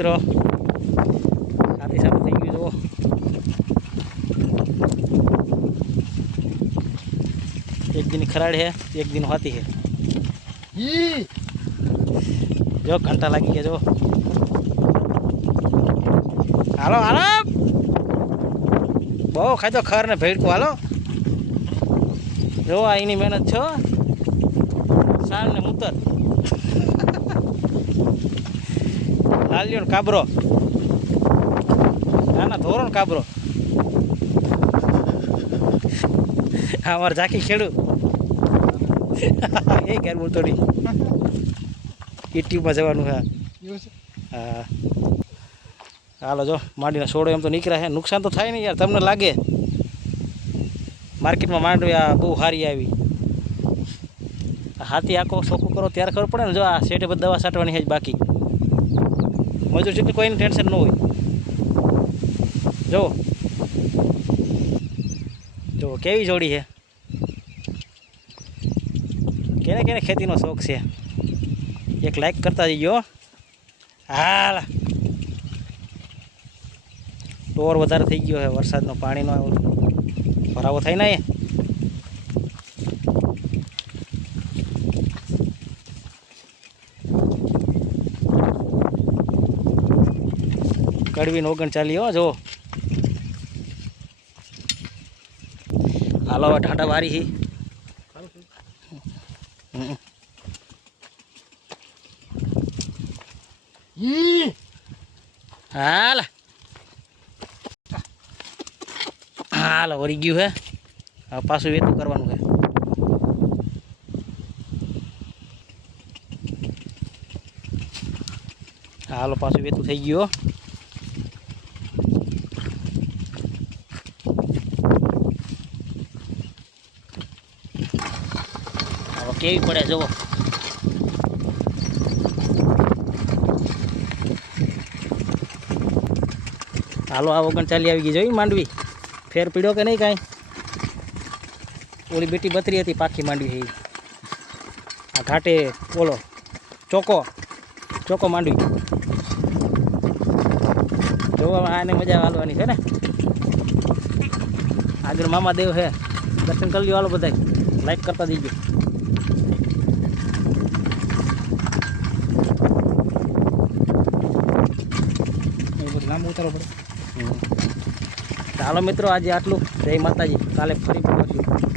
મિત્રો સાથે સારું થઈ ગયું. જુઓ એક દિન ખરાડ है एक दिन होती है. जो घंटा लगी है जो हालो हालो बहु खाई तो खर ने भेड़ को हालो जो आईनी मेहनत छो साल ने मूतर लालियो काबरो ना ना धोरो काबरो हमार जाकी खेड़ू ये घर बोलतो नहीं यूट्यूब में जवानू है. हाँ हालो जो मांडवीना सोड़ो एम तो निकळ्या है. नुकसान तो थाय नहीं यार. तमने लागे मार्केट में मांडवी आ बहु सारी आई हाथी आखो सोखो करो त्यारे खबर पड़े ने. जो आ सेठे बधी दवा छांटवानी है बाकी मजूर जेटली कोई टेन्शन न होय. जो जो केवी जोड़ी है. केने केने खेती नो शौक है एक लाइक करता जइयो. हाल टोर वधारे थई गयो है. वरसादनो पाणीनो भरावो थाय ने कड़वी नोगण चाली हो. जो हालो ढांडा वारी ही हाल हाल वरी गयु है. अब पाछुं वेतुं करवानुं है. हालो पाछुं वेतुं थई गयुं. હવે કેવી પડે જુઓ. हालो आ ओगण चाली आई गई जोई मांडवी. फेर पीड़ो के नहीं कहीं. ओली बेटी बतरी थी पाखी मांडवी है. आ घाटे बोलो चोको चोको मांडवी जो आने मजा हालवानी है ने. आगे मामा देव है. दर्शन कर लियो. हालो बधाई लाइक करता दीजिए. लांबू उतारो पड़े. ચાલો મિત્રો આજે આટલું. જય માતાજી. કાલે ફરી મળીશું.